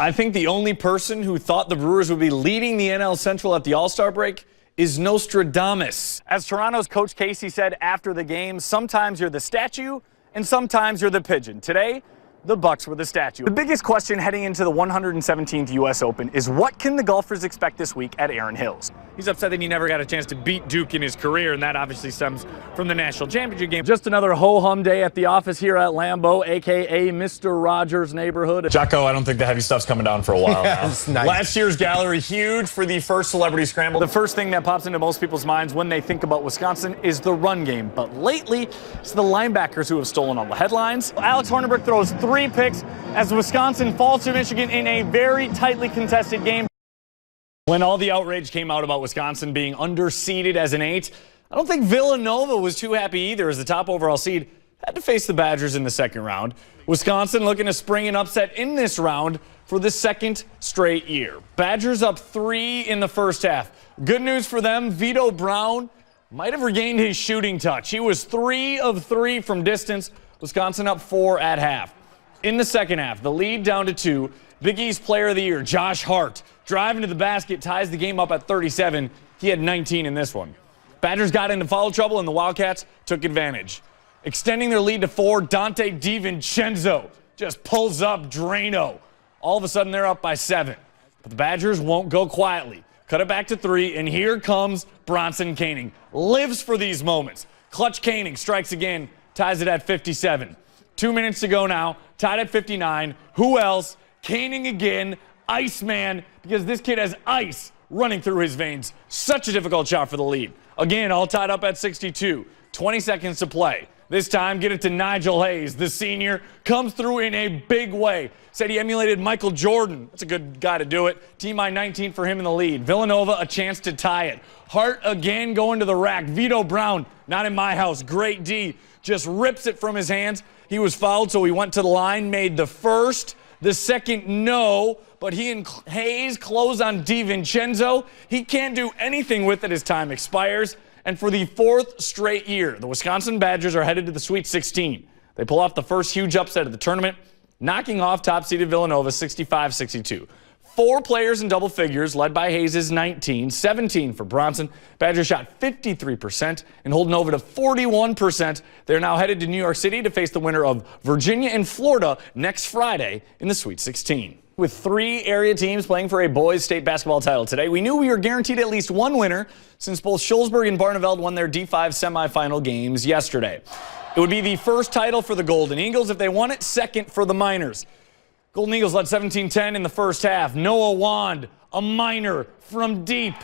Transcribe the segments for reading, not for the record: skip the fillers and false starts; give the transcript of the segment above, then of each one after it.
I think the only person who thought the Brewers would be leading the NL Central at the All-Star break is Nostradamus. As Toronto's Coach Casey said after the game, sometimes you're the statue and sometimes you're the pigeon. Today, the Bucks were the statue. The biggest question heading into the 117th U.S. Open is what can the golfers expect this week at Erin Hills? He's upset that he never got a chance to beat Duke in his career, and that obviously stems from the national championship game. Just another ho-hum day at the office here at Lambeau, a.k.a. Mr. Rogers' neighborhood. Jocko, I don't think the heavy stuff's coming down for a while now. Nice. Last year's gallery, huge for the first celebrity scramble. The first thing that pops into most people's minds when they think about Wisconsin is the run game. But lately, it's the linebackers who have stolen all the headlines. Alex Hornibrook throws 3 picks as Wisconsin falls to Michigan in a very tightly contested game. When all the outrage came out about Wisconsin being underseeded as an 8, I don't think Villanova was too happy either as the top overall seed had to face the Badgers in the second round. Wisconsin looking to spring an upset in this round for the second straight year. Badgers up 3 in the first half. Good news for them, Vito Brown might have regained his shooting touch. He was 3 of 3 from distance. Wisconsin up 4 at half. In the second half, the lead down to 2. Big East Player of the Year, Josh Hart, driving to the basket, ties the game up at 37. He had 19 in this one. Badgers got into foul trouble, and the Wildcats took advantage. Extending their lead to 4, Dante DiVincenzo just pulls up Drano. All of a sudden, they're up by 7. But the Badgers won't go quietly. Cut it back to 3, and here comes Bronson Koenig. Lives for these moments. Clutch Koenig strikes again, ties it at 57. 2 minutes to go now, tied at 59. Who else? Koenig again, Iceman, because this kid has ice running through his veins. Such a difficult shot for the lead. Again, all tied up at 62. 20 seconds to play. This time, get it to Nigel Hayes. The senior comes through in a big way. Said he emulated Michael Jordan. That's a good guy to do it. T-my 19 for him in the lead. Villanova, a chance to tie it. Hart again going to the rack. Vito Brown, not in my house. Great D. Just rips it from his hands. He was fouled, so he went to the line, made the first. The second, no, but he and Hayes close on DiVincenzo. He can't do anything with it as time expires. And for the 4th straight year, the Wisconsin Badgers are headed to the Sweet 16. They pull off the first huge upset of the tournament, knocking off top-seeded Villanova 65-62. 4 players in double figures, led by Hayes' 19, 17 for Bronson. Badgers shot 53% and hold Nova to 41%. They're now headed to New York City to face the winner of Virginia and Florida next Friday in the Sweet 16. With 3 area teams playing for a boys state basketball title today, we knew we were guaranteed at least one winner since both Shullsburg and Barneveld won their D5 semifinal games yesterday. It would be the first title for the Golden Eagles if they won it, second for the Miners. Golden Eagles led 17-10 in the first half. Noah Wand, a Miner from deep,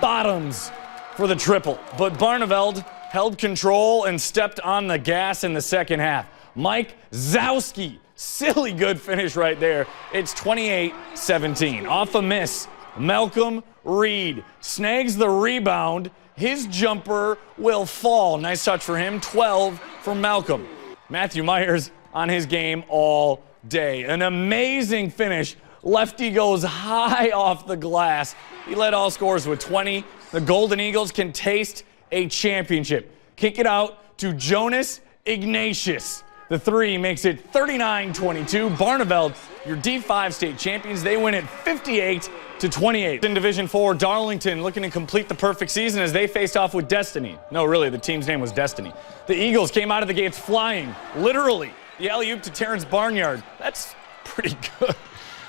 bottoms for the triple. But Barneveld held control and stepped on the gas in the second half. Mike Zowski, silly good finish right there. It's 28-17. Off a miss, Malcolm Reed snags the rebound. His jumper will fall. Nice touch for him. 12 for Malcolm. Matthew Myers on his game all day. An amazing finish. Lefty goes high off the glass. He led all scorers with 20. The Golden Eagles can taste a championship. Kick it out to Jonas Ignatius. The 3 makes it 39-22. Barneveld, your D5 state champions, they win it 58-28. In Division 4, Darlington looking to complete the perfect season as they faced off with Destiny. No, really, the team's name was Destiny. The Eagles came out of the gates flying, literally. The alley-oop to Terrence Barnyard. That's pretty good.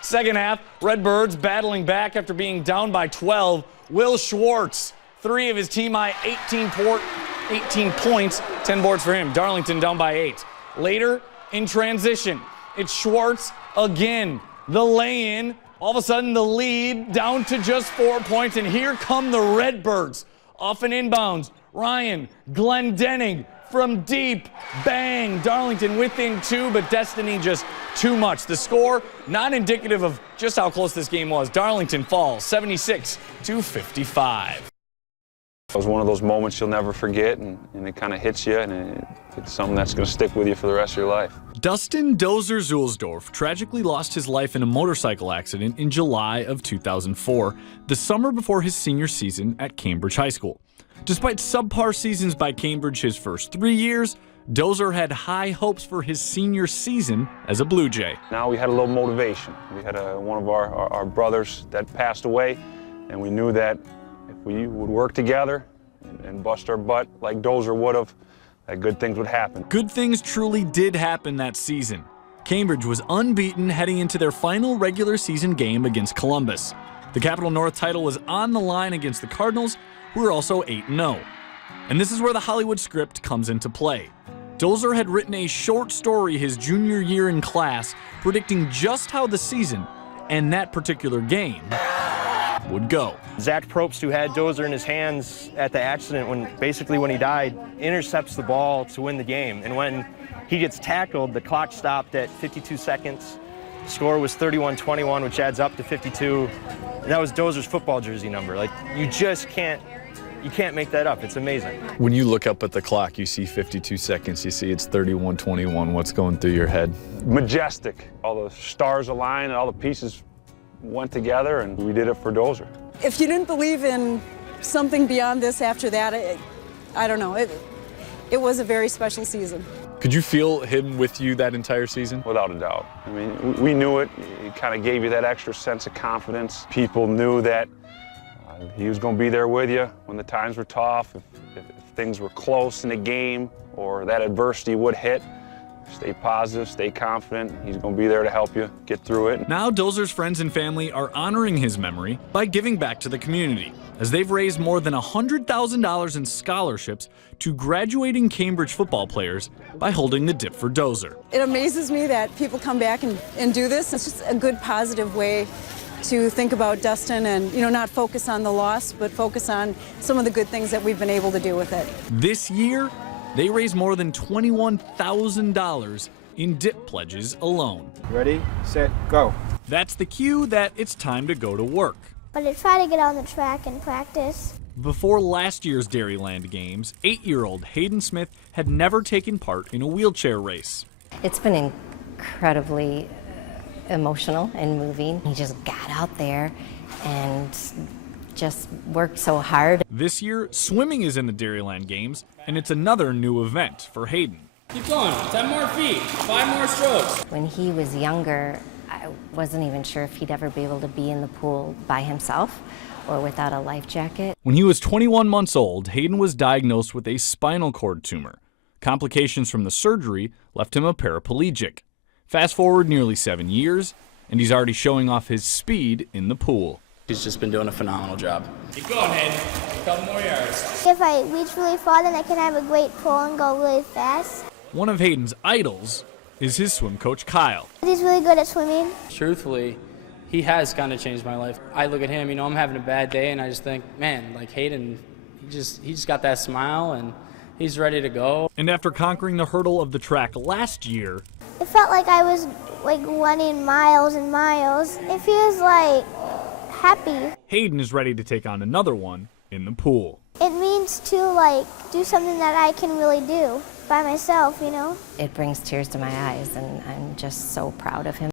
Second half, Redbirds battling back after being down by 12. Will Schwartz, 3 of his team-high 18 points, 10 boards for him. Darlington down by 8. Later, in transition, it's Schwartz again. The lay-in, all of a sudden the lead down to just 4 points, and here come the Redbirds. Off an inbounds, Ryan Glendenning from deep, bang, Darlington within 2, but Destiny just too much. The score, not indicative of just how close this game was. Darlington falls 76-55. It was one of those moments you'll never forget, and it kind of hits you, and it's something that's going to stick with you for the rest of your life. Dustin Dozer Zulsdorf tragically lost his life in a motorcycle accident in July of 2004, the summer before his senior season at Cambridge High School. Despite subpar seasons by Cambridge his first 3 years, Dozier had high hopes for his senior season as a Blue Jay. Now we had a little motivation. We had one of our brothers that passed away, and we knew that if we would work together and bust our butt like Dozier would have, that good things would happen. Good things truly did happen that season. Cambridge was unbeaten heading into their final regular season game against Columbus. The Capital North title was on the line against the Cardinals, who were also 8-0. And this is where the Hollywood script comes into play. Dozier had written a short story his junior year in class predicting just how the season and that particular game would go. Zach Probst, who had Dozier in his hands at the accident when he died, intercepts the ball to win the game. And when he gets tackled, the clock stopped at 52 seconds. Score was 31-21, which adds up to 52. And that was Dozier's football jersey number. Like, you can't make that up. It's amazing. When you look up at the clock, you see 52 seconds, you see it's 31-21. What's going through your head? Majestic. All the stars aligned and all the pieces went together, and we did it for Dozier. If you didn't believe in something beyond this after that, I don't know. It was a very special season. Could you feel him with you that entire season? Without a doubt. I mean, we knew it. It kind of gave you that extra sense of confidence. People knew that he was going to be there with you when the times were tough, if things were close in the game or that adversity would hit. Stay positive, stay confident. He's going to be there to help you get through it. Now Dozier's friends and family are honoring his memory by giving back to the community, as they've raised more than $100,000 in scholarships to graduating Cambridge football players by holding the dip for Dozier. It amazes me that people come back and do this. It's just a good, positive way to think about Dustin and, not focus on the loss, but focus on some of the good things that we've been able to do with it. This year, they raised more than $21,000 in dip pledges alone. Ready, set, go. That's the cue that it's time to go to work. But I try to get on the track and practice. Before last year's Dairyland Games, 8-year-old Hayden Smith had never taken part in a wheelchair race. It's been incredibly emotional and moving. He just got out there and just worked so hard. This year, swimming is in the Dairyland Games, and it's another new event for Hayden. Keep going, 10 more feet, 5 more strokes. When he was younger, I wasn't even sure if he'd ever be able to be in the pool by himself or without a life jacket. When he was 21 months old, Hayden was diagnosed with a spinal cord tumor. Complications from the surgery left him a paraplegic. Fast forward nearly 7 years, and he's already showing off his speed in the pool. He's just been doing a phenomenal job. Keep going, Hayden. A couple more yards. If I reach really far, then I can have a great pull and go really fast. One of Hayden's idols is his swim coach, Kyle. He's really good at swimming. Truthfully, he has kind of changed my life. I look at him, I'm having a bad day, and I just think, man, like Hayden, he just got that smile, and he's ready to go. And after conquering the hurdle of the track last year, It felt like I was running miles and miles. It feels like happy. Hayden is ready to take on another one in the pool. It means to do something that I can really do by myself, It brings tears to my eyes, and I'm just so proud of him.